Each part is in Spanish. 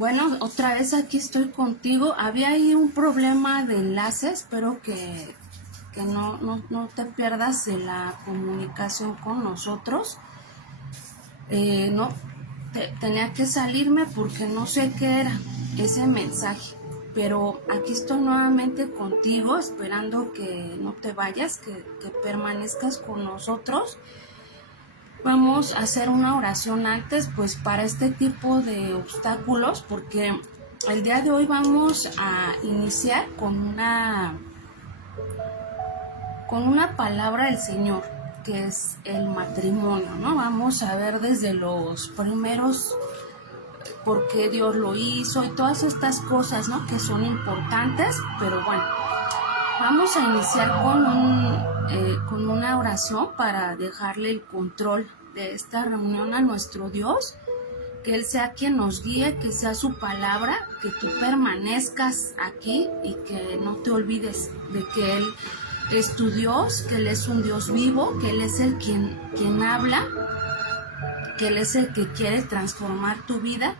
Bueno, otra vez aquí estoy contigo. Había ahí un problema de enlace. Espero que no te pierdas de la comunicación con nosotros. No, tenía que salirme porque no sé qué era ese mensaje. Pero aquí estoy nuevamente contigo, esperando que no te vayas, que permanezcas con nosotros. Vamos a hacer una oración antes, pues para este tipo de obstáculos, porque el día de hoy vamos a iniciar con una palabra del Señor, que es el matrimonio, ¿no? Vamos a ver desde los primeros por qué Dios lo hizo y todas estas cosas, ¿no? Que son importantes, pero bueno, vamos a iniciar con una oración para dejarle el control de esta reunión a nuestro Dios, que Él sea quien nos guíe, que sea su palabra, que tú permanezcas aquí y que no te olvides de que Él es tu Dios, que Él es un Dios vivo, que Él es el quien habla, que Él es el que quiere transformar tu vida,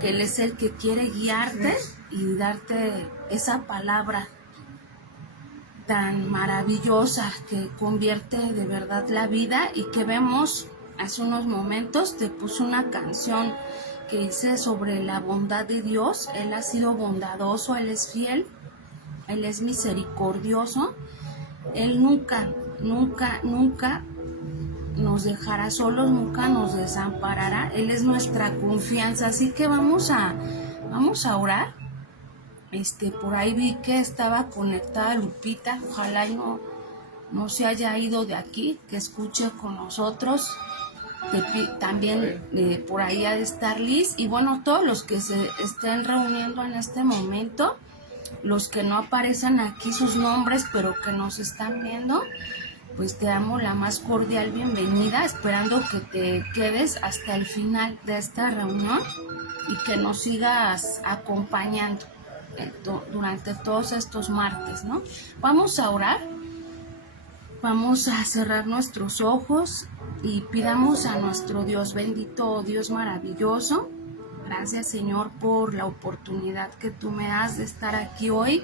que Él es el que quiere guiarte y darte esa palabra tan maravillosa que convierte de verdad la vida y que vemos hace unos momentos. Te puse una canción que dice sobre la bondad de Dios. Él ha sido bondadoso, Él es fiel, Él es misericordioso. Él nunca nos dejará solos, nunca nos desamparará. Él es nuestra confianza. Así que vamos a orar. Por ahí vi que estaba conectada Lupita, ojalá y no se haya ido de aquí, que escuche con nosotros. También por ahí ha de estar Liz, y bueno, todos los que se estén reuniendo en este momento, los que no aparecen aquí sus nombres, pero que nos están viendo, pues te damos la más cordial bienvenida, esperando que te quedes hasta el final de esta reunión y que nos sigas acompañando durante todos estos martes, ¿no? Vamos a orar, vamos a cerrar nuestros ojos y pidamos a nuestro Dios bendito, Dios maravilloso. Gracias, Señor, por la oportunidad que tú me das de estar aquí hoy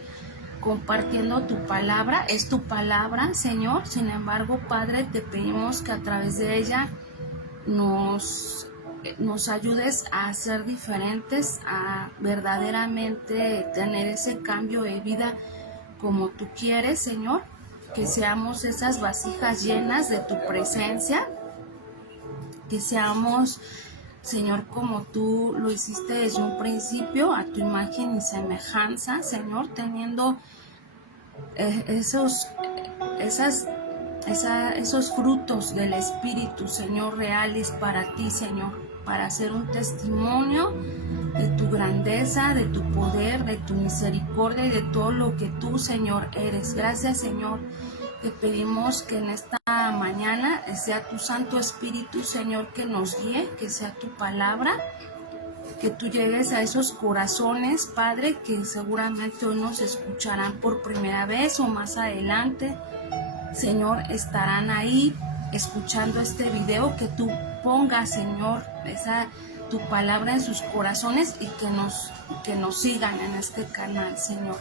compartiendo tu palabra. Es tu palabra, Señor. Sin embargo, Padre, te pedimos que a través de ella nos ayudes a ser diferentes, a verdaderamente tener ese cambio de vida como tú quieres, Señor, que seamos esas vasijas llenas de tu presencia, que seamos, Señor, como tú lo hiciste desde un principio, a tu imagen y semejanza, Señor, teniendo esos frutos del Espíritu, Señor, reales para ti, Señor, para hacer un testimonio de tu grandeza, de tu poder, de tu misericordia y de todo lo que tú, Señor, eres. Gracias, Señor. Te pedimos que en esta mañana sea tu Santo Espíritu, Señor, que nos guíe, que sea tu palabra, que tú llegues a esos corazones, Padre, que seguramente hoy nos escucharán por primera vez o más adelante. Señor, estarán ahí escuchando este video, que tú pongas, Señor, tu palabra en sus corazones y que nos sigan en este canal, Señor.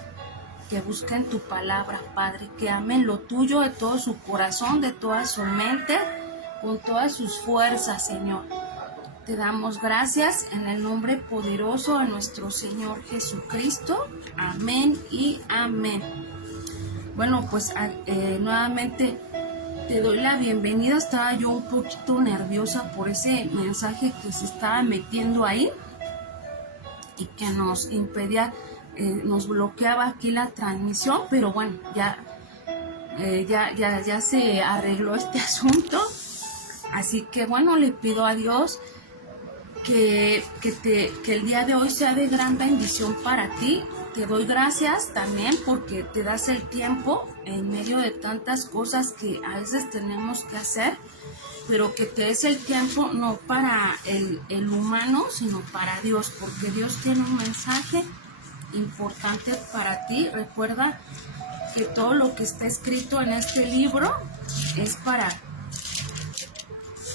Que busquen tu palabra, Padre, que amen lo tuyo de todo su corazón, de toda su mente, con todas sus fuerzas, Señor. Te damos gracias en el nombre poderoso de nuestro Señor Jesucristo. Amén y amén. Bueno, pues nuevamente te doy la bienvenida. Estaba yo un poquito nerviosa por ese mensaje que se estaba metiendo ahí y que nos impedía, nos bloqueaba aquí la transmisión, pero bueno, ya se arregló este asunto. Así que bueno, le pido a Dios que el día de hoy sea de gran bendición para ti. Te doy gracias también porque te das el tiempo en medio de tantas cosas que a veces tenemos que hacer, pero que te des el tiempo no para el humano, sino para Dios, porque Dios tiene un mensaje importante para ti. Recuerda que todo lo que está escrito en este libro es para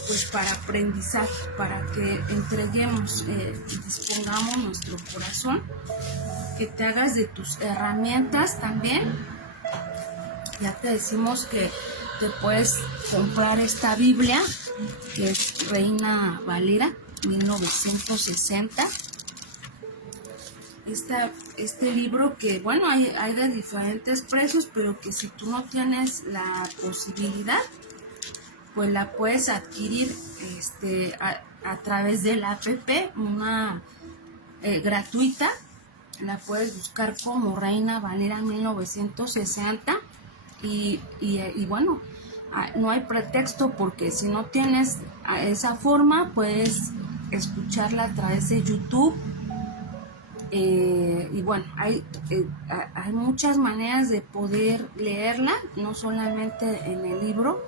pues para aprendizaje, para que entreguemos y dispongamos nuestro corazón, que te hagas de tus herramientas también. Ya te decimos que te puedes comprar esta Biblia, que es Reina Valera 1960. Este libro que, bueno, hay de diferentes precios, pero que si tú no tienes la posibilidad, pues la puedes adquirir a través de la app, una gratuita. La puedes buscar como Reina Valera 1960 y bueno, no hay pretexto, porque si no tienes esa forma, puedes escucharla a través de YouTube. Y bueno, hay muchas maneras de poder leerla, no solamente en el libro,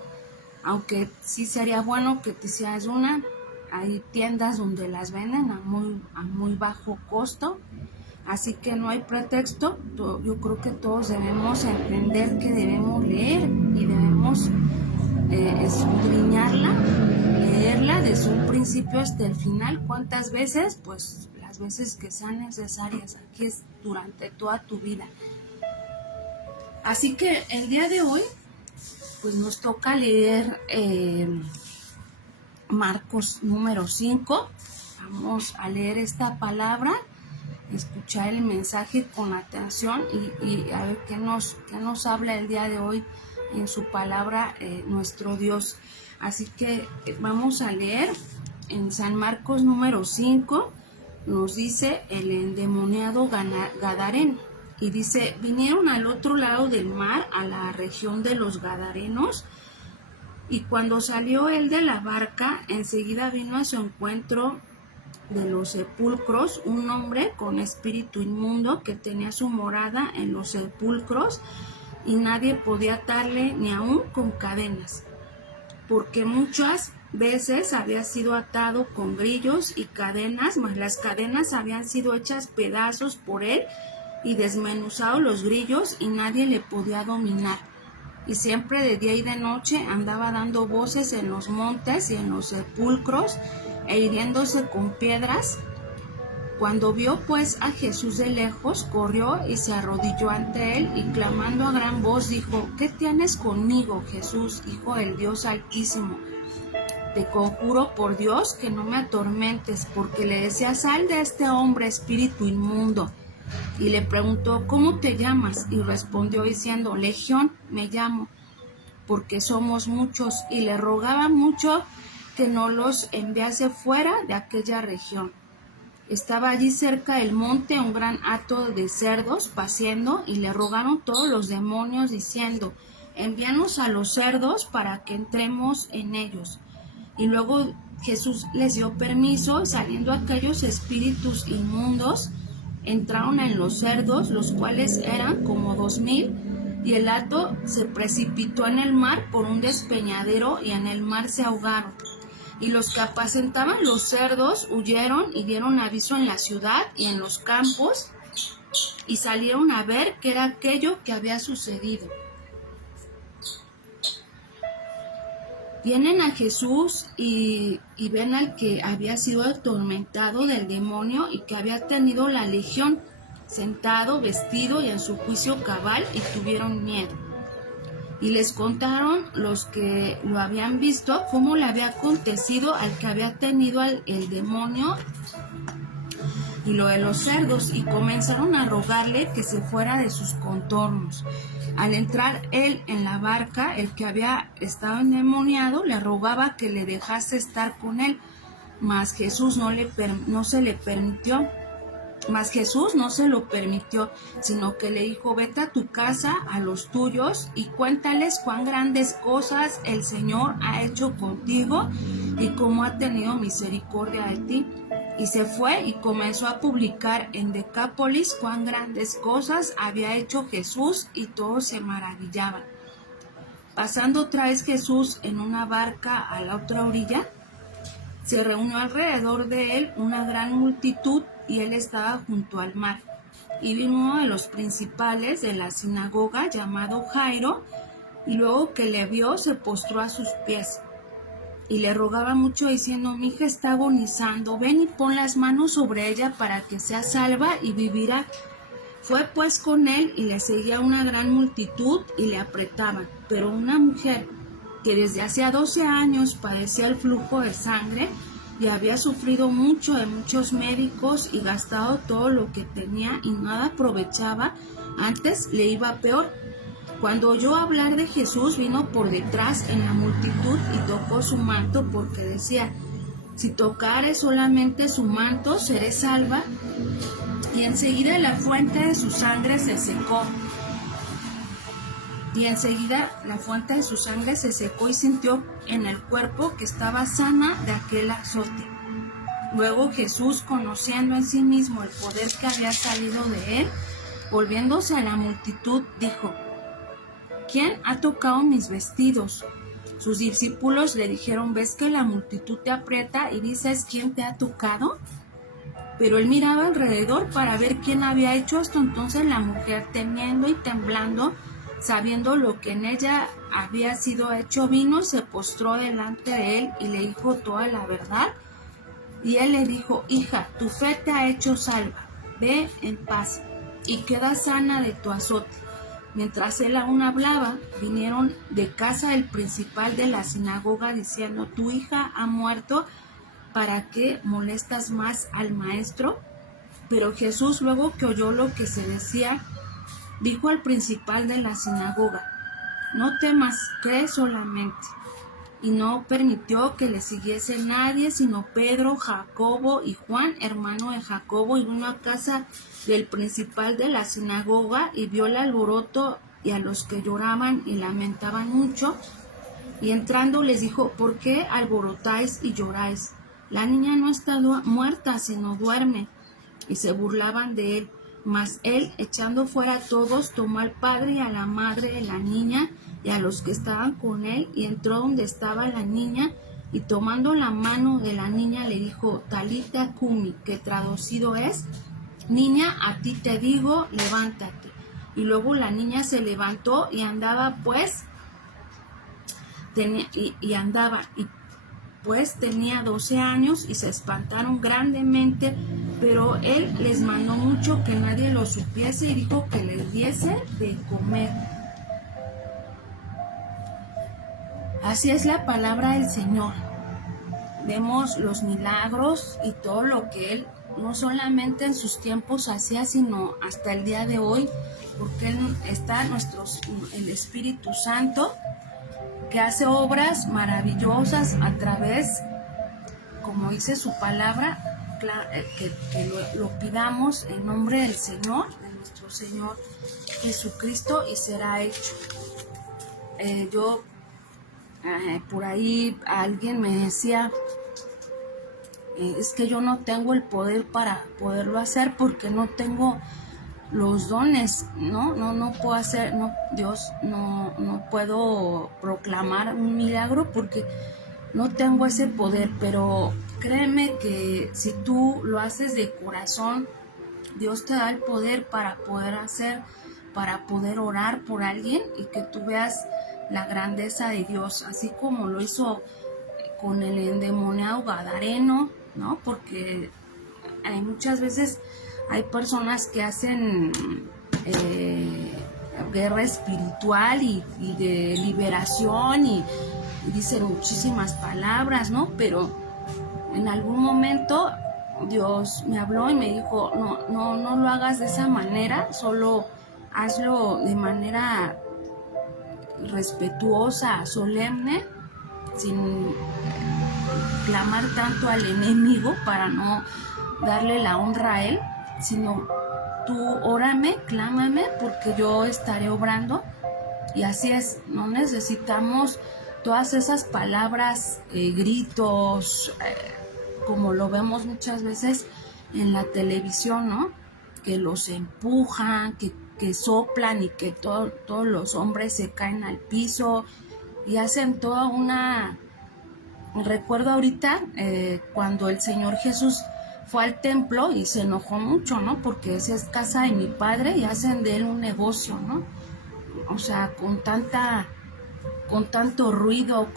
aunque sí sería bueno que te hicieras una. Hay tiendas donde las venden a muy bajo costo, así que no hay pretexto. Yo creo que todos debemos entender que debemos leer y debemos escudriñarla, leerla desde un principio hasta el final. ¿Cuántas veces? Pues las veces que sean necesarias. Aquí es durante toda tu vida. Así que el día de hoy pues nos toca leer Marcos número 5. Vamos a leer esta palabra, escuchar el mensaje con atención y a ver qué nos habla el día de hoy en su palabra nuestro Dios. Así que vamos a leer en San Marcos número 5. Nos dice el endemoniado Gadareno, y dice: vinieron al otro lado del mar, a la región de los Gadarenos, y cuando salió él de la barca, enseguida vino a su encuentro de los sepulcros un hombre con espíritu inmundo, que tenía su morada en los sepulcros, y nadie podía atarle ni aun con cadenas, porque muchas veces había sido atado con grillos y cadenas, mas las cadenas habían sido hechas pedazos por él y desmenuzado los grillos, y nadie le podía dominar. Y siempre de día y de noche andaba dando voces en los montes y en los sepulcros, e hiriéndose con piedras. Cuando vio pues a Jesús de lejos, corrió y se arrodilló ante él, y clamando a gran voz dijo: ¿qué tienes conmigo, Jesús, Hijo del Dios Altísimo? Te conjuro por Dios que no me atormentes. Porque le decía: sal de este hombre, espíritu inmundo. Y le preguntó: ¿cómo te llamas? Y respondió diciendo: Legión me llamo, porque somos muchos. Y le rogaba mucho que no los enviase fuera de aquella región. Estaba allí cerca del monte un gran hato de cerdos paciendo, y le rogaron todos los demonios diciendo: envíanos a los cerdos para que entremos en ellos. Y luego Jesús les dio permiso, y saliendo aquellos espíritus inmundos, entraron en los cerdos, los cuales eran como 2000, y el hato se precipitó en el mar por un despeñadero, y en el mar se ahogaron. Y los que apacentaban los cerdos huyeron y dieron aviso en la ciudad y en los campos, y salieron a ver qué era aquello que había sucedido. Vienen a Jesús y ven al que había sido atormentado del demonio y que había tenido la legión, sentado, vestido y en su juicio cabal, y tuvieron miedo. Y les contaron los que lo habían visto cómo le había acontecido al que había tenido el demonio y lo de los cerdos, y comenzaron a rogarle que se fuera de sus contornos. Al entrar él en la barca, el que había estado endemoniado le rogaba que le dejase estar con él, mas Jesús no se lo permitió, sino que le dijo: vete a tu casa, a los tuyos, y cuéntales cuán grandes cosas el Señor ha hecho contigo y cómo ha tenido misericordia de ti. Y se fue y comenzó a publicar en Decápolis cuán grandes cosas había hecho Jesús, y todos se maravillaban. Pasando otra vez Jesús en una barca a la otra orilla, se reunió alrededor de él una gran multitud, y él estaba junto al mar. Y vino uno de los principales de la sinagoga, llamado Jairo, y luego que le vio, se postró a sus pies y le rogaba mucho diciendo: mi hija está agonizando, ven y pon las manos sobre ella para que sea salva y vivirá. Fue pues con él y le seguía una gran multitud y le apretaban. Pero una mujer que desde hacía 12 años padecía el flujo de sangre y había sufrido mucho de muchos médicos y gastado todo lo que tenía y nada aprovechaba, antes le iba peor. Cuando oyó hablar de Jesús, vino por detrás en la multitud y tocó su manto, porque decía: si tocare solamente su manto, seré salva. Y enseguida la fuente de su sangre se secó. Y sintió en el cuerpo que estaba sana de aquel azote. Luego Jesús, conociendo en sí mismo el poder que había salido de él, volviéndose a la multitud, dijo: ¿quién ha tocado mis vestidos? Sus discípulos le dijeron: ¿ves que la multitud te aprieta y dices quién te ha tocado? Pero él miraba alrededor para ver quién había hecho esto. Entonces la mujer, temiendo y temblando, sabiendo lo que en ella había sido hecho, vino, se postró delante de él y le dijo toda la verdad. Y él le dijo: hija, tu fe te ha hecho salva, ve en paz y queda sana de tu azote. Mientras él aún hablaba, vinieron de casa el principal de la sinagoga diciendo: tu hija ha muerto, ¿para qué molestas más al maestro? Pero Jesús, luego que oyó lo que se decía, dijo al principal de la sinagoga: no temas, cree solamente. Y no permitió que le siguiese nadie, sino Pedro, Jacobo y Juan, hermano de Jacobo, y vino a casa del principal de la sinagoga y vio el alboroto y a los que lloraban y lamentaban mucho. Y entrando les dijo: ¿por qué alborotáis y lloráis? La niña no está muerta, sino duerme. Y se burlaban de él. Mas él, echando fuera a todos, tomó al padre y a la madre de la niña y a los que estaban con él, y entró donde estaba la niña, y tomando la mano de la niña le dijo: Talita cumi, que traducido es: niña, a ti te digo, levántate. Y luego la niña se levantó y andaba, tenía 12 años, y se espantaron grandemente, pero él les mandó mucho que nadie lo supiese y dijo que les diese de comer. Así es la palabra del Señor. Vemos los milagros y todo lo que él no solamente en sus tiempos hacía, sino hasta el día de hoy, porque él está el Espíritu Santo, que hace obras maravillosas a través, como dice su palabra, que lo pidamos en nombre del Señor, de nuestro Señor Jesucristo, y será hecho. Por ahí alguien me decía: es que yo no tengo el poder para poderlo hacer, porque no tengo los dones, no puedo hacer, Dios, no puedo proclamar un milagro porque no tengo ese poder. Pero créeme que si tú lo haces de corazón, Dios te da el poder para poder hacer, para poder orar por alguien y que tú veas la grandeza de Dios, así como lo hizo con el endemoniado gadareno, ¿no? Porque muchas veces hay personas que hacen guerra espiritual y de liberación y dicen muchísimas palabras, ¿no? Pero en algún momento Dios me habló y me dijo: no lo hagas de esa manera, solo hazlo de manera respetuosa, solemne, sin clamar tanto al enemigo para no darle la honra a él, sino tú órame, clámame, porque yo estaré obrando. Y así es, no necesitamos todas esas palabras, gritos, como lo vemos muchas veces en la televisión, ¿no? Que los empujan, que soplan y que todos los hombres se caen al piso y hacen toda una... Recuerdo ahorita cuando el Señor Jesús fue al templo y se enojó mucho, ¿no? Porque esa es casa de mi padre y hacen de él un negocio, ¿no? O sea, con tanta con tanto ruido,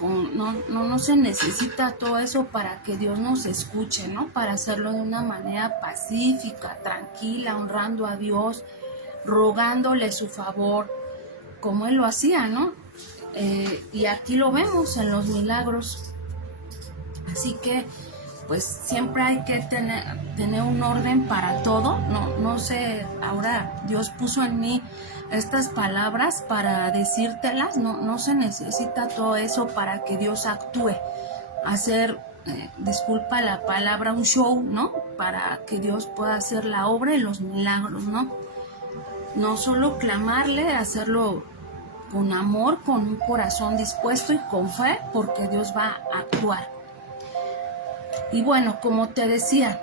no se necesita todo eso para que Dios nos escuche, ¿no? Para hacerlo de una manera pacífica, tranquila, honrando a Dios, rogándole su favor, como Él lo hacía, ¿no? Y aquí lo vemos en los milagros. Así que pues siempre hay que tener un orden para todo. No sé, ahora Dios puso en mí estas palabras para decírtelas. No se necesita todo eso para que Dios actúe. Hacer, disculpa la palabra, un show, ¿no? Para que Dios pueda hacer la obra y los milagros, ¿no? No solo clamarle, hacerlo con amor, con un corazón dispuesto y con fe, porque Dios va a actuar. Y bueno, como te decía,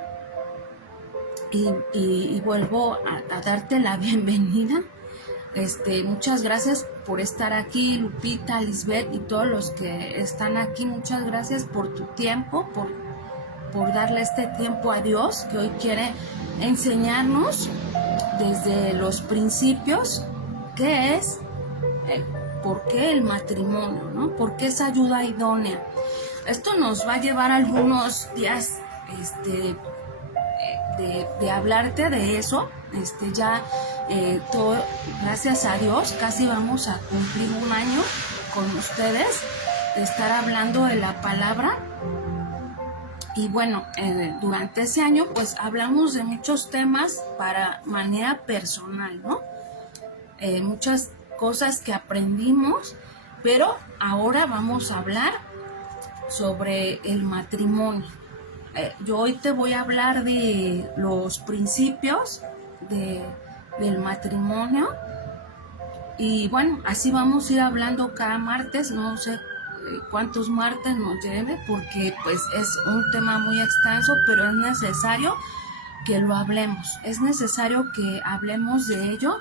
y vuelvo a darte la bienvenida. Muchas gracias por estar aquí, Lupita, Lisbeth y todos los que están aquí. Muchas gracias por tu tiempo, por darle este tiempo a Dios, que hoy quiere enseñarnos desde los principios qué es, por qué el matrimonio, ¿no? ¿Por qué esa ayuda idónea? Esto nos va a llevar algunos días de hablarte de eso. Todo, gracias a Dios, casi vamos a cumplir un año con ustedes de estar hablando de la palabra. Y bueno, durante ese año pues hablamos de muchos temas para manera personal, ¿no? Muchas cosas que aprendimos, pero ahora vamos a hablar sobre el matrimonio. Yo hoy te voy a hablar de los principios del matrimonio, y bueno, así vamos a ir hablando cada martes. No sé cuántos martes nos lleve, porque pues es un tema muy extenso, pero es necesario que lo hablemos. Es necesario que hablemos de ello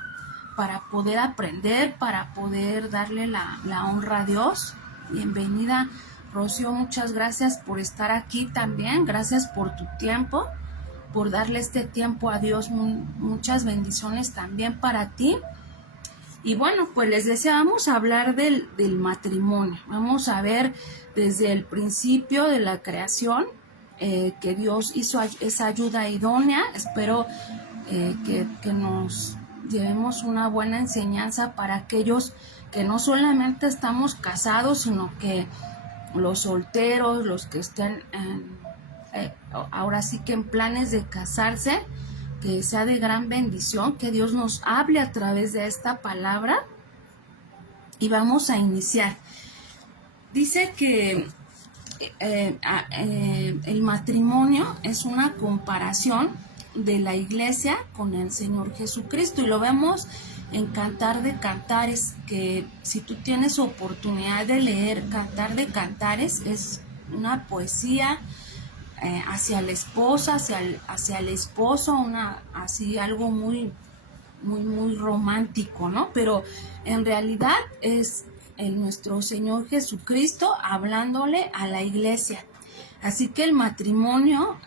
para poder aprender, para poder darle la honra a Dios. Bienvenida, Rocío, muchas gracias por estar aquí también. Gracias por tu tiempo, por darle este tiempo a Dios. Muchas bendiciones también para ti. Y bueno, pues les decía, vamos a hablar del matrimonio. Vamos a ver desde el principio de la creación, que Dios hizo esa ayuda idónea. Espero que nos llevemos una buena enseñanza para aquellos que no solamente estamos casados, sino que los solteros, los que estén ahora sí que en planes de casarse, que sea de gran bendición, que Dios nos hable a través de esta palabra. Y vamos a iniciar. Dice que el matrimonio es una comparación de la iglesia con el Señor Jesucristo, y lo vemos en Cantar de Cantares, que si tú tienes oportunidad de leer Cantar de Cantares, es una poesía hacia la esposa, hacia el esposo, así algo muy romántico, ¿no? Pero en realidad es nuestro Señor Jesucristo hablándole a la iglesia. Así que el matrimonio,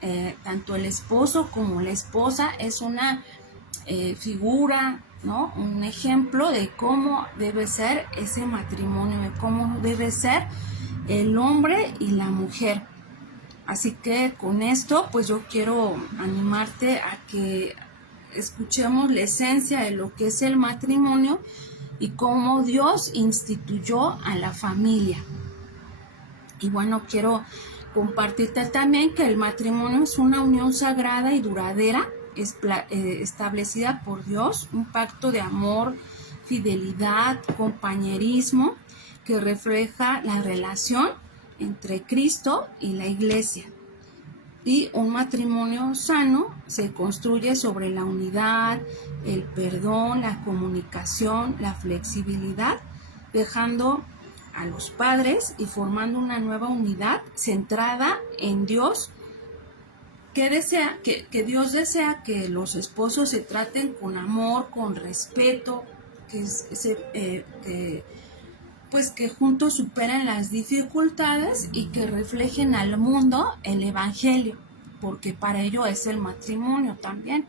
tanto el esposo como la esposa, es una figura, ¿no? Un ejemplo de cómo debe ser ese matrimonio, de cómo debe ser el hombre y la mujer. Así que con esto, pues yo quiero animarte a que escuchemos la esencia de lo que es el matrimonio y cómo Dios instituyó a la familia. Y bueno, quiero compartirte también que el matrimonio es una unión sagrada y duradera, establecida por Dios, un pacto de amor, fidelidad, compañerismo, que refleja la relación entre Cristo y la iglesia. Y un matrimonio sano se construye sobre la unidad, el perdón, la comunicación, la flexibilidad, dejando a los padres y formando una nueva unidad centrada en Dios, que Dios desea que los esposos se traten con amor, con respeto, que juntos superen las dificultades y que reflejen al mundo el evangelio, porque para ello es el matrimonio también.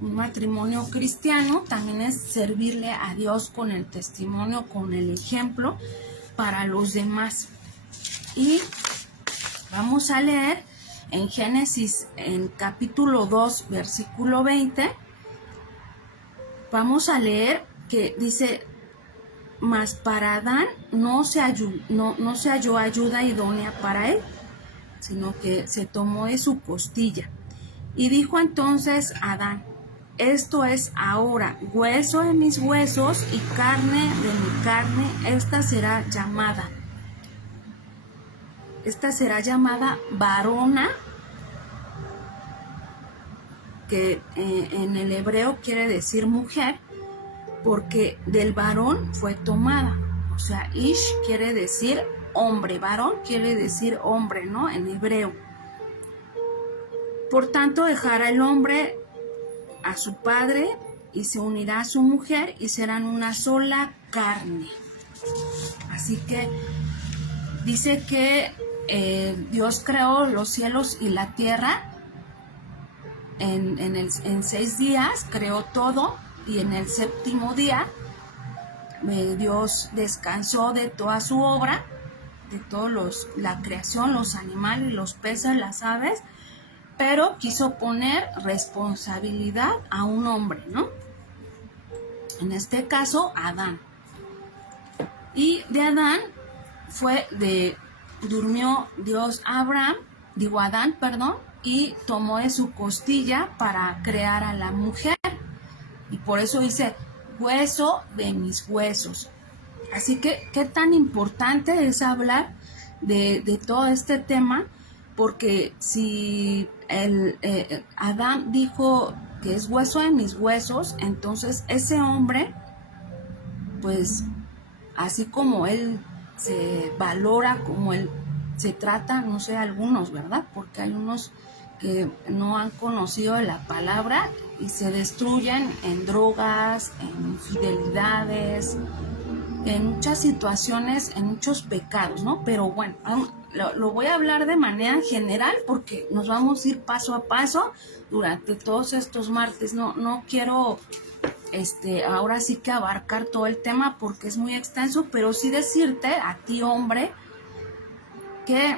Un matrimonio cristiano también es servirle a Dios con el testimonio, con el ejemplo, para los demás. Y vamos a leer en Génesis, en capítulo 2, versículo 20, vamos a leer que dice: mas para Adán no se halló ayuda idónea para él, sino que se tomó de su costilla. Y dijo entonces Adán: esto es ahora hueso de mis huesos y carne de mi carne, esta será llamada varona, que en el hebreo quiere decir mujer, porque del varón fue tomada. O sea, ish quiere decir hombre, varón quiere decir hombre, ¿no? En hebreo. Por tanto, dejará el hombre a su padre y se unirá a su mujer y serán una sola carne. Así que dice que Dios creó los cielos y la tierra en 6 días, creó todo, y en el séptimo día Dios descansó de toda su obra, de todos la creación, los animales, los peces, las aves, pero quiso poner responsabilidad a un hombre, ¿no? En este caso, Adán. Y de Adán durmió Dios Adán, y tomó de su costilla para crear a la mujer. Y por eso dice, hueso de mis huesos. Así que, qué tan importante es hablar de todo este tema, porque si Adán dijo que es hueso de mis huesos, entonces ese hombre, pues así como él se valora, como él se trata, no sé, algunos, ¿verdad? Porque hay unos que no han conocido la palabra y se destruyen en drogas, en infidelidades, en muchas situaciones, en muchos pecados, ¿no? Pero bueno, lo voy a hablar de manera general porque nos vamos a ir paso a paso durante todos estos martes. No quiero ahora sí que abarcar todo el tema porque es muy extenso, pero sí decirte a ti, hombre, que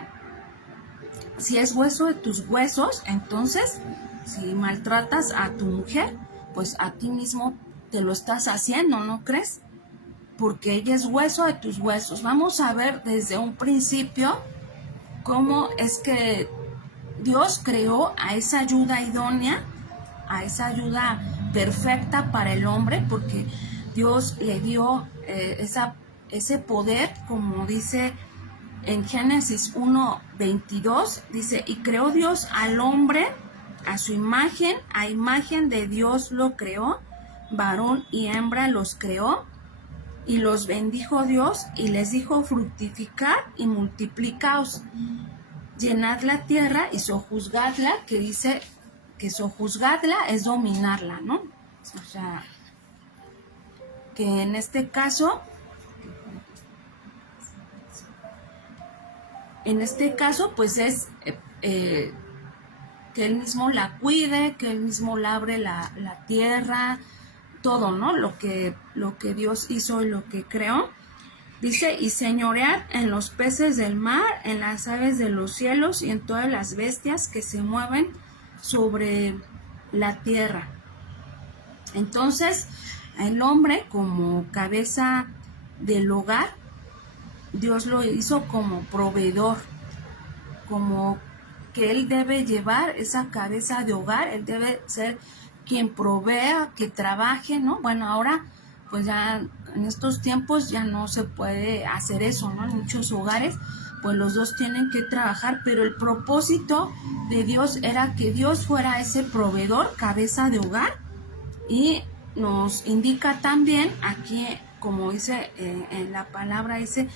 si es hueso de tus huesos, entonces si maltratas a tu mujer, pues a ti mismo te lo estás haciendo, ¿no crees? Porque ella es hueso de tus huesos. Vamos a ver desde un principio cómo es que Dios creó a esa ayuda idónea, a esa ayuda perfecta para el hombre, porque Dios le dio ese poder, como dice en Génesis 1:22, dice: y creó Dios al hombre a su imagen, a imagen de Dios lo creó, varón y hembra los creó. Y los bendijo Dios y les dijo: fructificad y multiplicaos, llenad la tierra y sojuzgadla, que dice que sojuzgadla es dominarla, ¿no? O sea, que en este caso pues es que él mismo la cuide, que él mismo labre la tierra, todo, ¿no? Lo que Dios hizo y lo que creó. Dice: y señorear en los peces del mar, en las aves de los cielos y en todas las bestias que se mueven sobre la tierra. Entonces, el hombre como cabeza del hogar, Dios lo hizo como proveedor, como que él debe llevar esa cabeza de hogar, él debe ser quien provea, que trabaje, ¿no? Bueno, ahora pues ya en estos tiempos ya no se puede hacer eso, ¿no? En muchos hogares pues los dos tienen que trabajar, pero el propósito de Dios era que Dios fuera ese proveedor, cabeza de hogar, y nos indica también aquí, como dice en la palabra, dice: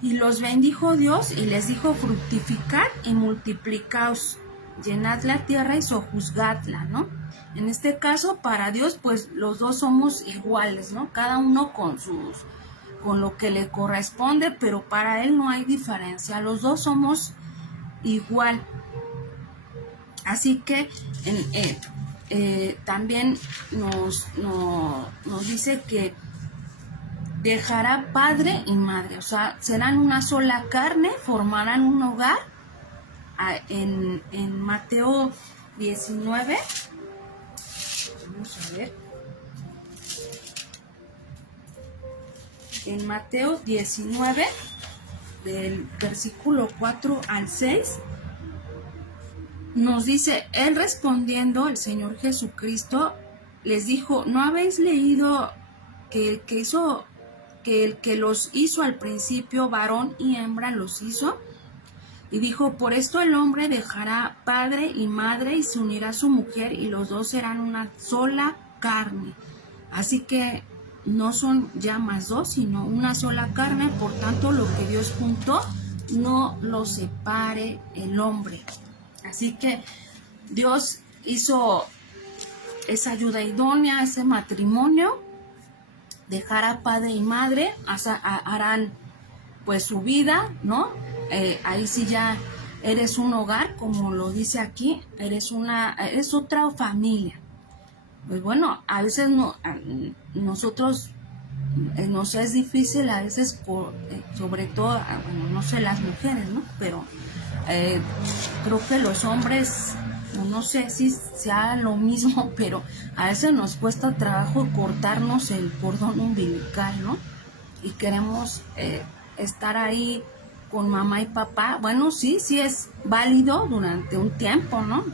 y los bendijo Dios y les dijo: fructificad y multiplicaos, llenad la tierra y sojuzgadla, ¿no? En este caso, para Dios, pues los dos somos iguales, ¿no? Cada uno con lo que le corresponde, pero para Él no hay diferencia, los dos somos igual. Así que también nos dice que dejará padre y madre, o sea, serán una sola carne, formarán un hogar. En Mateo 19, vamos a ver, en Mateo 19, del versículo 4 al 6, nos dice, él respondiendo, el Señor Jesucristo les dijo, ¿no habéis leído que el que los hizo al principio, varón y hembra los hizo? Y dijo, por esto el hombre dejará padre y madre y se unirá a su mujer y los dos serán una sola carne. Así que no son ya más dos, sino una sola carne. Por tanto, lo que Dios juntó, no lo separe el hombre. Así que Dios hizo esa ayuda idónea, ese matrimonio. Dejará padre y madre, harán pues su vida, ¿no? Ahí sí ya eres un hogar, como lo dice aquí, eres otra familia. Pues bueno, a veces nosotros nos es difícil, a veces, sobre todo, bueno, no sé las mujeres, ¿no? Pero creo que los hombres, no sé si sea lo mismo, pero a veces nos cuesta trabajo cortarnos el cordón umbilical, ¿no? Y queremos estar ahí con mamá y papá. Bueno, sí es válido durante un tiempo, ¿no?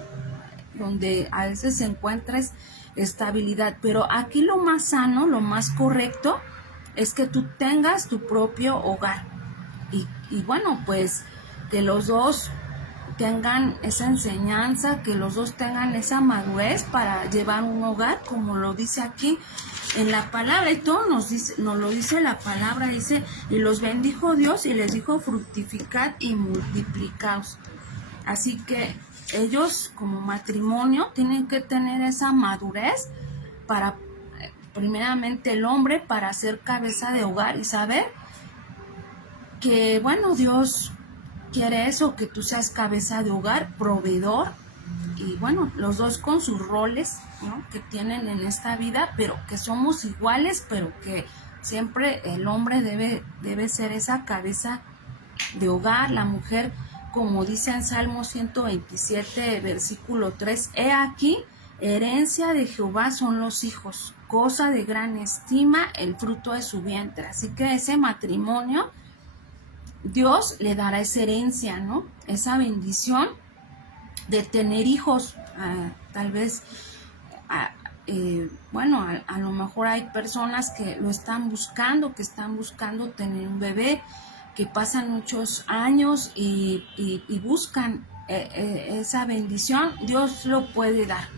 Donde a veces encuentres estabilidad, pero aquí lo más sano, lo más correcto es que tú tengas tu propio hogar y bueno, pues que los dos tengan esa enseñanza, que los dos tengan esa madurez para llevar un hogar, como lo dice aquí en la palabra, y todo nos lo dice la palabra, dice, y los bendijo Dios y les dijo, fructificad y multiplicaos. Así que ellos como matrimonio tienen que tener esa madurez para, primeramente el hombre, para ser cabeza de hogar y saber que, bueno, Dios quiere eso, que tú seas cabeza de hogar, proveedor, y bueno, los dos con sus roles, ¿no?, que tienen en esta vida, pero que somos iguales, pero que siempre el hombre debe ser esa cabeza de hogar, la mujer, como dice en Salmo 127, versículo 3, he aquí, herencia de Jehová son los hijos, cosa de gran estima el fruto de su vientre. Así que ese matrimonio, Dios le dará esa herencia, ¿no? Esa bendición de tener hijos. Tal vez, bueno, a lo mejor hay personas que lo están buscando, que están buscando tener un bebé, que pasan muchos años y buscan esa bendición. Dios lo puede dar.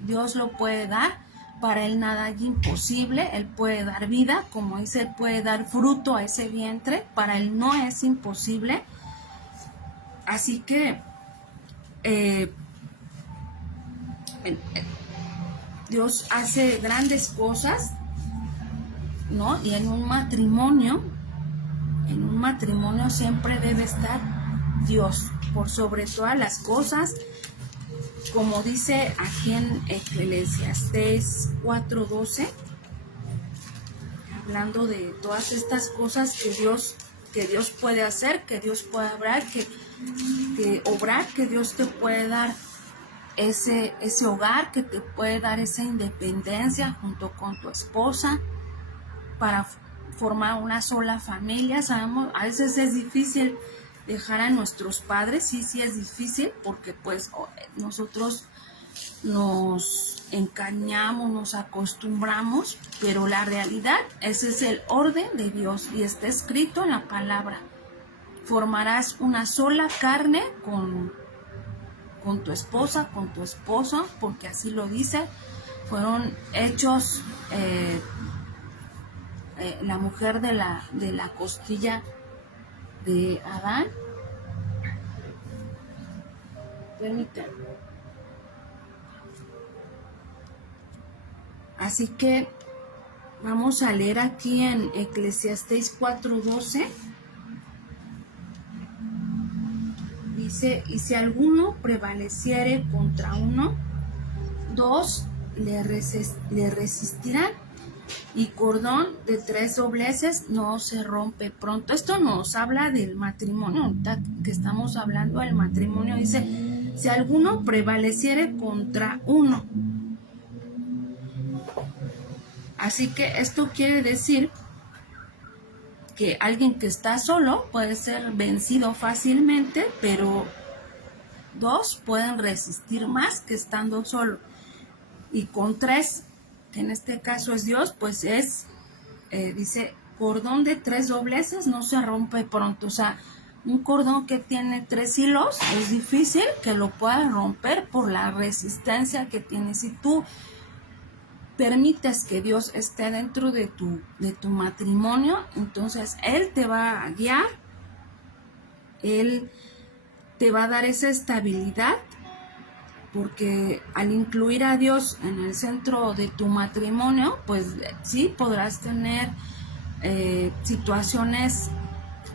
Dios lo puede dar. Para él nada hay imposible. Él puede dar vida, como dice, él puede dar fruto a ese vientre. Para él no es imposible. Así que Dios hace grandes cosas, ¿no? Y en un matrimonio siempre debe estar Dios por sobre todas las cosas, como dice aquí en Eclesiastés 4:12, hablando de todas estas cosas que Dios puede hacer, que Dios puede obrar, que Dios te puede dar ese hogar, que te puede dar esa independencia junto con tu esposa para formar una sola familia. Sabemos, a veces es difícil dejar a nuestros padres, sí es difícil, porque pues nosotros nos engañamos, nos acostumbramos, pero la realidad, ese es el orden de Dios y está escrito en la palabra. Formarás una sola carne con tu esposa, con tu esposo, porque así lo dice. Fueron hechos la mujer de la costilla de Adán. Permítanme. Así que vamos a leer aquí en Eclesiastés 4:12. Dice, y si alguno prevaleciere contra uno, dos le resistirán, y cordón de 3 dobleces no se rompe pronto. Esto nos habla del matrimonio, ahorita que estamos hablando del matrimonio, dice, si alguno prevaleciere contra uno. Así que esto quiere decir que alguien que está solo puede ser vencido fácilmente, pero dos pueden resistir más que estando solo. Y con tres, que en este caso es Dios, pues dice, cordón de 3 dobleces no se rompe pronto. O sea, un cordón que tiene 3 hilos es difícil que lo puedas romper por la resistencia que tiene. Si tú permites que Dios esté dentro de tu matrimonio, entonces Él te va a guiar, Él te va a dar esa estabilidad, porque al incluir a Dios en el centro de tu matrimonio, pues sí podrás tener situaciones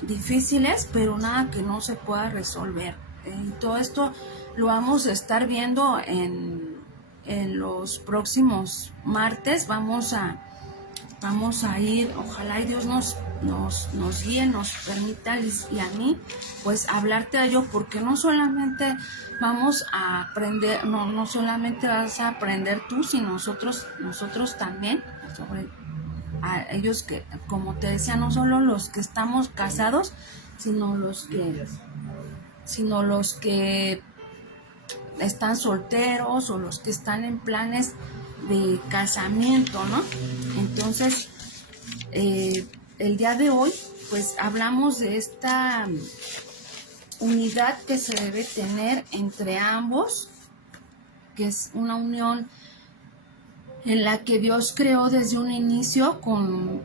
difíciles, pero nada que no se pueda resolver. Y todo esto lo vamos a estar viendo en los próximos martes. Vamos a ir, ojalá y Dios nos guíe, nos permita, y a mí, pues hablarte de ello, porque no solamente vamos a aprender, no solamente vas a aprender tú, sino nosotros también, sobre a ellos que, como te decía, no solo los que estamos casados, sino los que están solteros o los que están en planes de casamiento, ¿no? Entonces, el día de hoy, pues hablamos de esta unidad que se debe tener entre ambos, que es una unión en la que Dios creó desde un inicio con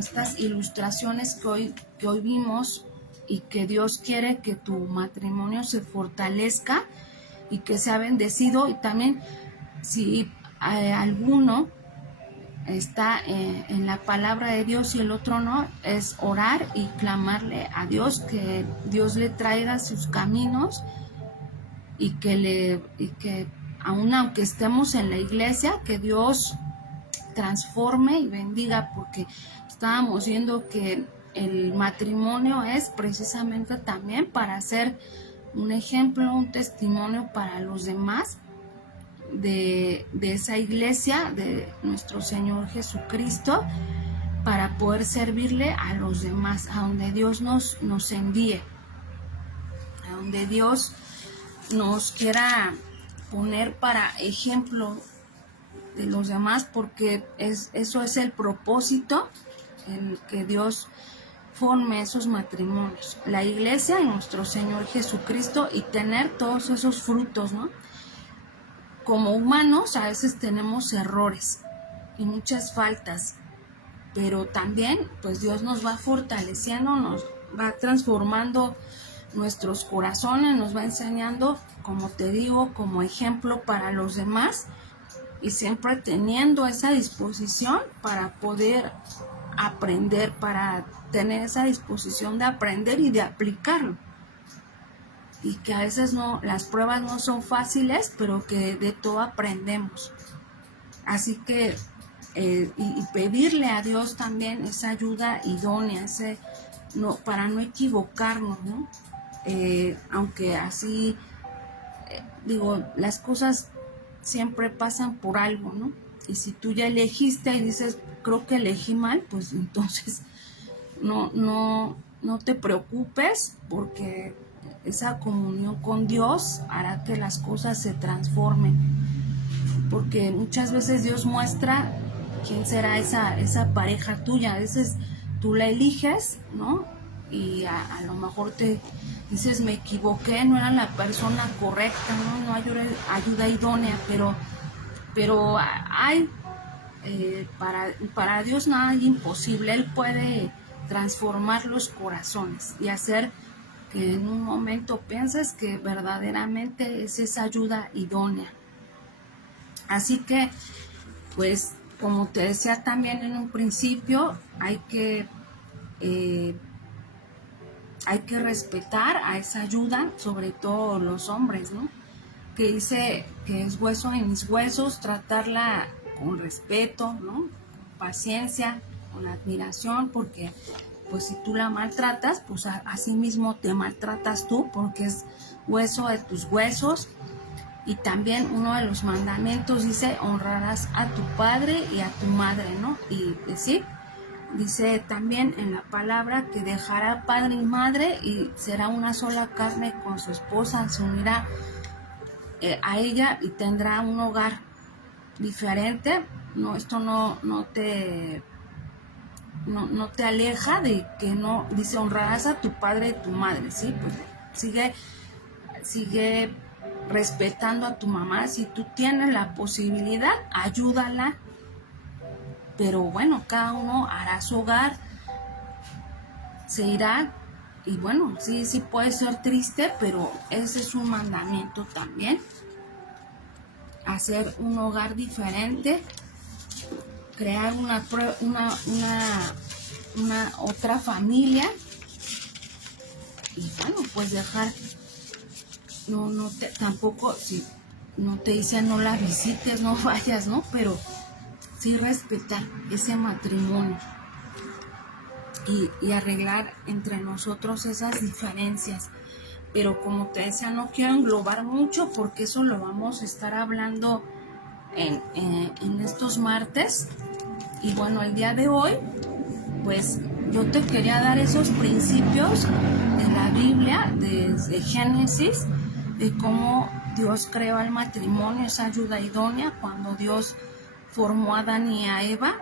estas ilustraciones que hoy vimos, y que Dios quiere que tu matrimonio se fortalezca y que sea bendecido. Y también, si alguno está en la palabra de Dios y el otro no, es orar y clamarle a Dios que Dios le traiga sus caminos, y que aun aunque estemos en la iglesia, que Dios transforme y bendiga, porque estábamos viendo que el matrimonio es precisamente también para ser un ejemplo, un testimonio para los demás de esa iglesia de nuestro Señor Jesucristo, para poder servirle a los demás, a donde Dios nos envíe, a donde Dios nos quiera poner para ejemplo de los demás, porque eso es el propósito, en que Dios forme esos matrimonios, la iglesia y nuestro Señor Jesucristo, y tener todos esos frutos, ¿no? Como humanos a veces tenemos errores y muchas faltas, pero también pues Dios nos va fortaleciendo, nos va transformando nuestros corazones, nos va enseñando, como te digo, como ejemplo para los demás, y siempre teniendo esa disposición para poder aprender, para tener esa disposición de aprender y de aplicarlo. Y que a veces las pruebas no son fáciles, pero que de todo aprendemos. Así que y pedirle a Dios también esa ayuda idónea, para no equivocarnos, ¿no? Aunque así, digo, las cosas siempre pasan por algo, ¿no? Y si tú ya elegiste y dices, creo que elegí mal, pues entonces no te preocupes, porque esa comunión con Dios hará que las cosas se transformen, porque muchas veces Dios muestra quién será esa pareja tuya. A veces tú la eliges, ¿no? Y a lo mejor te dices, me equivoqué, no era la persona correcta, no hay ayuda idónea, pero hay, para Dios nada es imposible. Él puede transformar los corazones y hacer que en un momento pienses que verdaderamente es esa ayuda idónea. Así que, pues, como te decía también en un principio, hay que respetar a esa ayuda, sobre todo los hombres, ¿no? que dice que es hueso de mis huesos, tratarla con respeto, ¿no? Con paciencia, con admiración, porque pues si tú la maltratas, pues así mismo te maltratas tú, porque es hueso de tus huesos. Y también uno de los mandamientos dice, honrarás a tu padre y a tu madre, ¿no? Y sí, dice también en la palabra que dejará padre y madre y será una sola carne con su esposa, se unirá a ella y tendrá un hogar diferente. No, esto no te aleja de que no, dice honrarás a tu padre y tu madre, ¿sí? Pues sigue respetando a tu mamá. Si tú tienes la posibilidad, ayúdala, pero bueno, cada uno hará su hogar, se irá. Y bueno, sí puede ser triste, pero ese es un mandamiento también, hacer un hogar diferente, crear una otra familia. Y bueno, pues dejar, tampoco, si no te dicen no la visites, no vayas, ¿no? Pero sí respetar ese matrimonio y arreglar entre nosotros esas diferencias. Pero como te decía, no quiero englobar mucho porque eso lo vamos a estar hablando en estos martes. Y bueno, el día de hoy, pues yo te quería dar esos principios de la Biblia, desde Génesis, de cómo Dios creó el matrimonio, esa ayuda idónea, cuando Dios formó a Adán y a Eva.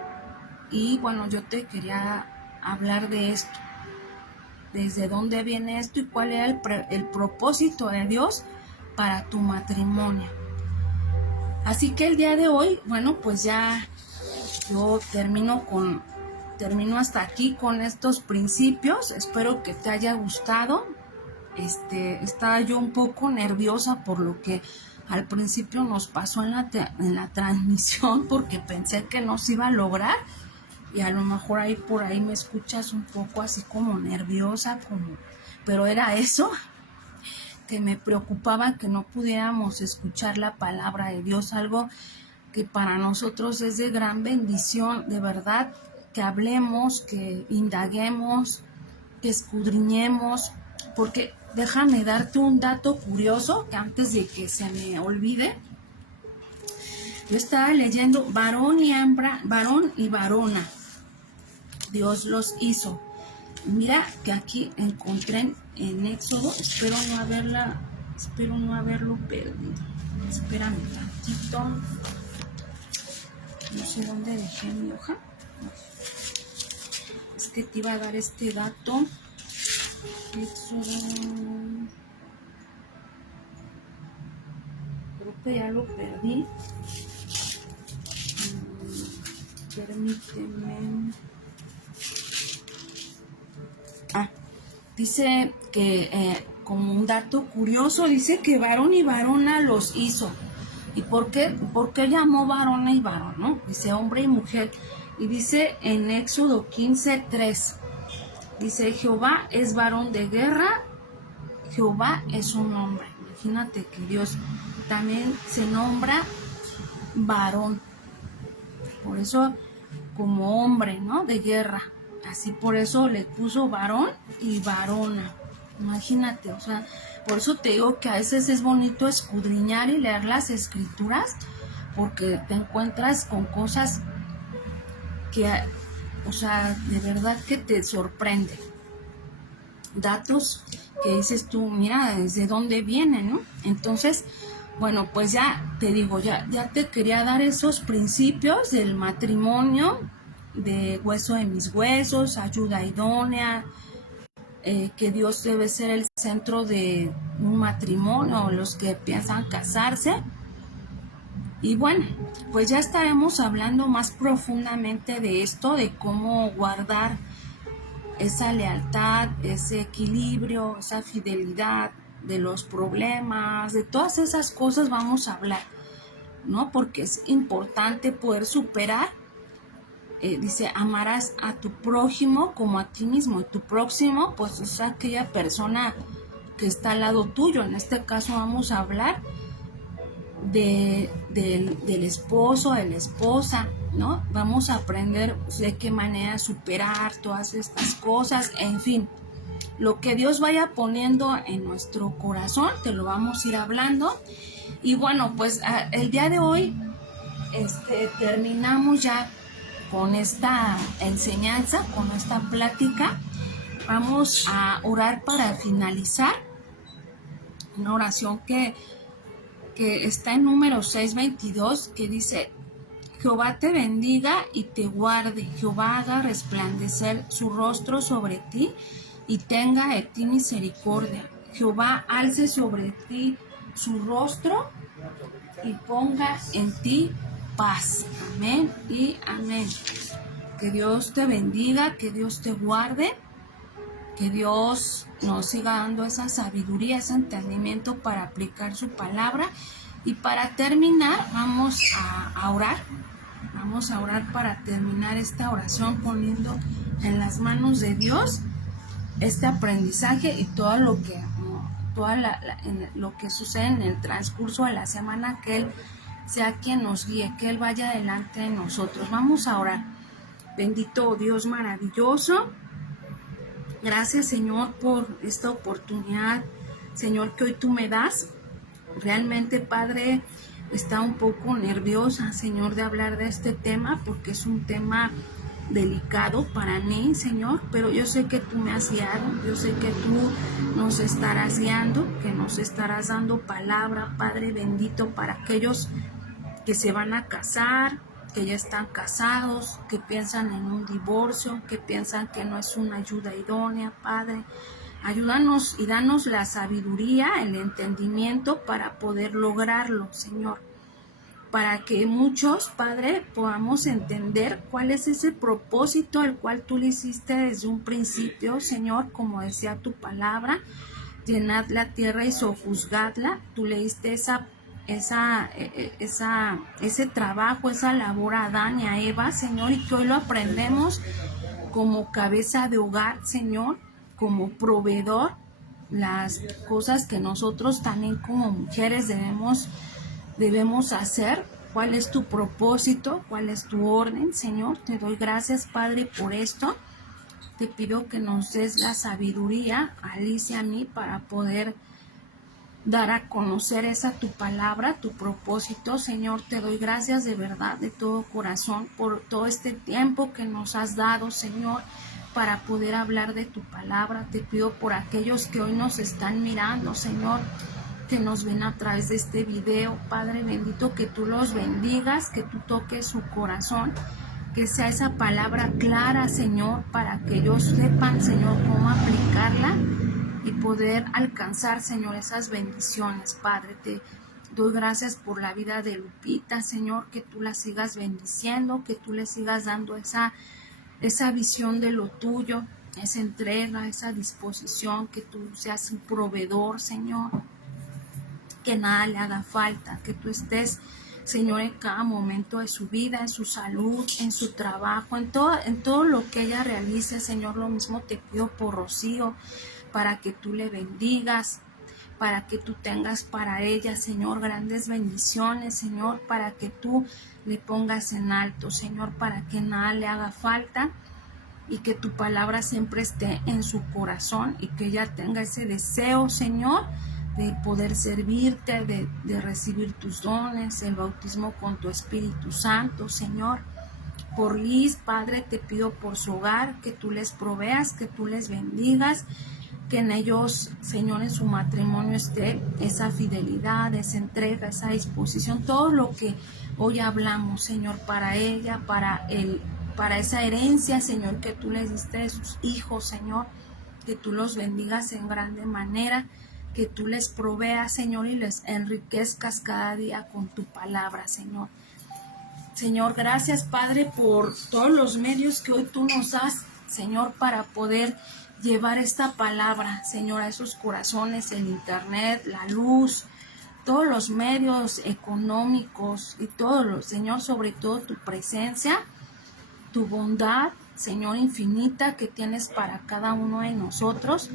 Y bueno, yo te quería hablar de esto, desde dónde viene esto y cuál era el propósito de Dios para tu matrimonio. Así que el día de hoy, bueno, pues ya yo termino hasta aquí con estos principios. Espero que te haya gustado. Estaba yo un poco nerviosa por lo que al principio nos pasó en la transmisión, porque pensé que no se iba a lograr. Y a lo mejor por ahí me escuchas un poco así como nerviosa, pero era eso, que me preocupaba que no pudiéramos escuchar la palabra de Dios, algo que para nosotros es de gran bendición, de verdad, que hablemos, que indaguemos, que escudriñemos, porque déjame darte un dato curioso, que antes de que se me olvide. Yo estaba leyendo varón y hembra, varón y varona, Dios los hizo. Mira que aquí encontré en Éxodo, espero no haberlo perdido. Espérame tantito. No sé dónde dejé mi hoja. Es que te iba a dar este dato. Éxodo. Creo que ya lo perdí. Permíteme. Dice que como un dato curioso, dice que varón y varona los hizo. ¿Y por qué llamó varona y varón, no? Dice hombre y mujer. Y dice en Éxodo 15:3, dice Jehová es varón de guerra, Jehová es un hombre. Imagínate que Dios también se nombra varón, por eso como hombre, ¿no? De guerra. Así por eso le puso varón y varona. Imagínate, o sea, por eso te digo que a veces es bonito escudriñar y leer las escrituras, porque te encuentras con cosas que, o sea, de verdad que te sorprenden. Datos que dices tú, mira, ¿desde dónde vienen, no? Entonces, bueno, pues ya te digo, ya te quería dar esos principios del matrimonio, de hueso de mis huesos, ayuda idónea, que Dios debe ser el centro de un matrimonio, los que piensan casarse. Y bueno, pues ya estaremos hablando más profundamente de esto, de cómo guardar esa lealtad, ese equilibrio, esa fidelidad, de los problemas, de todas esas cosas vamos a hablar, ¿no? Porque es importante poder superar. Dice, amarás a tu prójimo como a ti mismo, y tu próximo pues es aquella persona que está al lado tuyo. En este caso vamos a hablar del esposo, de la esposa, ¿no? Vamos a aprender de qué manera superar todas estas cosas, en fin, lo que Dios vaya poniendo en nuestro corazón, te lo vamos a ir hablando. Y bueno, pues el día de hoy terminamos ya con esta enseñanza, con esta plática. Vamos a orar para finalizar. Una oración que está en Números 6:22, que dice: Jehová te bendiga y te guarde, Jehová haga resplandecer su rostro sobre ti y tenga de ti misericordia. Jehová alce sobre ti su rostro y ponga en ti paz. Amén y amén. Que Dios te bendiga, que Dios te guarde, que Dios nos siga dando esa sabiduría, ese entendimiento para aplicar su palabra. Y para terminar, vamos a orar. Vamos a orar para terminar esta oración, poniendo en las manos de Dios este aprendizaje y todo lo que lo que sucede en el transcurso de la semana, que Él sea quien nos guíe, que Él vaya delante de nosotros. Vamos a orar. Bendito Dios maravilloso, gracias, Señor, por esta oportunidad, Señor, que hoy tú me das. Realmente, Padre, está un poco nerviosa, Señor, de hablar de este tema, porque es un tema delicado para mí, Señor, pero yo sé que tú me has guiado, yo sé que tú nos estarás guiando, que nos estarás dando palabra, Padre bendito, para aquellos que se van a casar, que ya están casados, que piensan en un divorcio, que piensan que no es una ayuda idónea, Padre. Ayúdanos y danos la sabiduría, el entendimiento para poder lograrlo, Señor. Para que muchos, Padre, podamos entender cuál es ese propósito el cual tú le hiciste desde un principio, Señor, como decía tu palabra: llenad la tierra y sojuzgadla. Tú le diste ese trabajo, esa labor a Adán y a Eva, Señor, y que hoy lo aprendemos como cabeza de hogar, Señor, como proveedor, las cosas que nosotros también como mujeres debemos hacer. ¿Cuál es tu propósito? ¿Cuál es tu orden, Señor? Te doy gracias, Padre, por esto. Te pido que nos des la sabiduría, a Alicia, a mí, para poder dar a conocer esa tu palabra, tu propósito. Señor, te doy gracias de verdad, de todo corazón, por todo este tiempo que nos has dado, Señor, para poder hablar de tu palabra. Te pido por aquellos que hoy nos están mirando, Señor, que nos ven a través de este video, Padre bendito, que tú los bendigas, que tú toques su corazón, que sea esa palabra clara, Señor, para que ellos sepan, Señor, cómo aplicarla y poder alcanzar, Señor, esas bendiciones. Padre, te doy gracias por la vida de Lupita, Señor, que tú la sigas bendiciendo, que tú le sigas dando esa visión de lo tuyo, esa entrega, esa disposición, que tú seas un proveedor, Señor, que nada le haga falta, que tú estés, Señor, en cada momento de su vida, en su salud, en su trabajo, en todo lo que ella realice, Señor. Lo mismo te pido por Rocío, para que tú le bendigas, para que tú tengas para ella, Señor, grandes bendiciones, Señor, para que tú le pongas en alto, Señor, para que nada le haga falta y que tu palabra siempre esté en su corazón y que ella tenga ese deseo, Señor, de poder servirte, de recibir tus dones, el bautismo con tu Espíritu Santo, Señor. Por Liz, Padre, te pido por su hogar, que tú les proveas, que tú les bendigas, que en ellos, Señor, en su matrimonio esté esa fidelidad, esa entrega, esa disposición, todo lo que hoy hablamos, Señor, para ella, para esa herencia, Señor, que tú les diste de sus hijos, Señor, que tú los bendigas en grande manera, que tú les proveas, Señor, y les enriquezcas cada día con tu palabra, Señor. Señor, gracias, Padre, por todos los medios que hoy tú nos das, Señor, para poder llevar esta palabra, Señor, a esos corazones, el internet, la luz, todos los medios económicos y todos los, Señor, sobre todo tu presencia, tu bondad, Señor, infinita que tienes para cada uno de nosotros.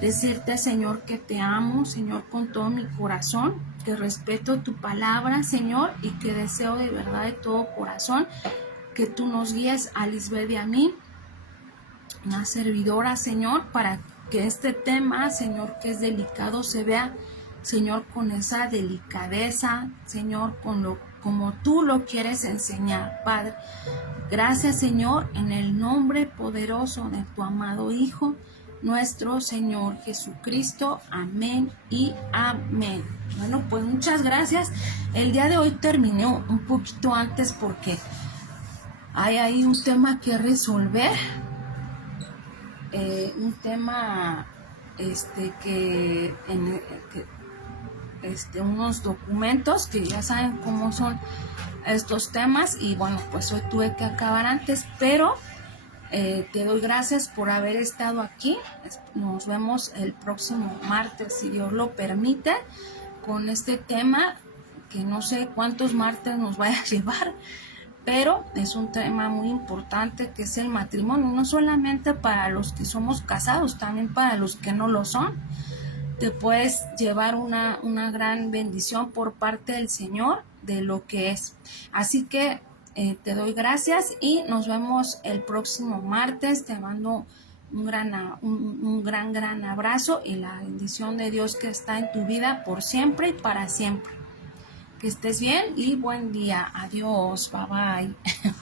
Decirte, Señor, que te amo, Señor, con todo mi corazón, que respeto tu palabra, Señor, y que deseo de verdad de todo corazón que tú nos guíes a Lisbeth y a mí, una servidora, Señor, para que este tema, Señor, que es delicado, se vea, Señor, con esa delicadeza, Señor, como tú lo quieres enseñar, Padre. Gracias, Señor, en el nombre poderoso de tu amado Hijo, nuestro Señor Jesucristo. Amén y amén. Bueno, pues muchas gracias. El día de hoy terminé un poquito antes porque hay ahí un tema que resolver. Un tema unos documentos que ya saben cómo son estos temas, y bueno, pues hoy tuve que acabar antes, pero te doy gracias por haber estado aquí. Nos vemos el próximo martes, si Dios lo permite, con este tema que no sé cuántos martes nos vaya a llevar, pero es un tema muy importante, que es el matrimonio, no solamente para los que somos casados, también para los que no lo son. Te puedes llevar una gran bendición por parte del Señor de lo que es. Así que te doy gracias y nos vemos el próximo martes. Te mando un gran abrazo y la bendición de Dios que está en tu vida por siempre y para siempre. Que estés bien y buen día. Adiós. Bye bye.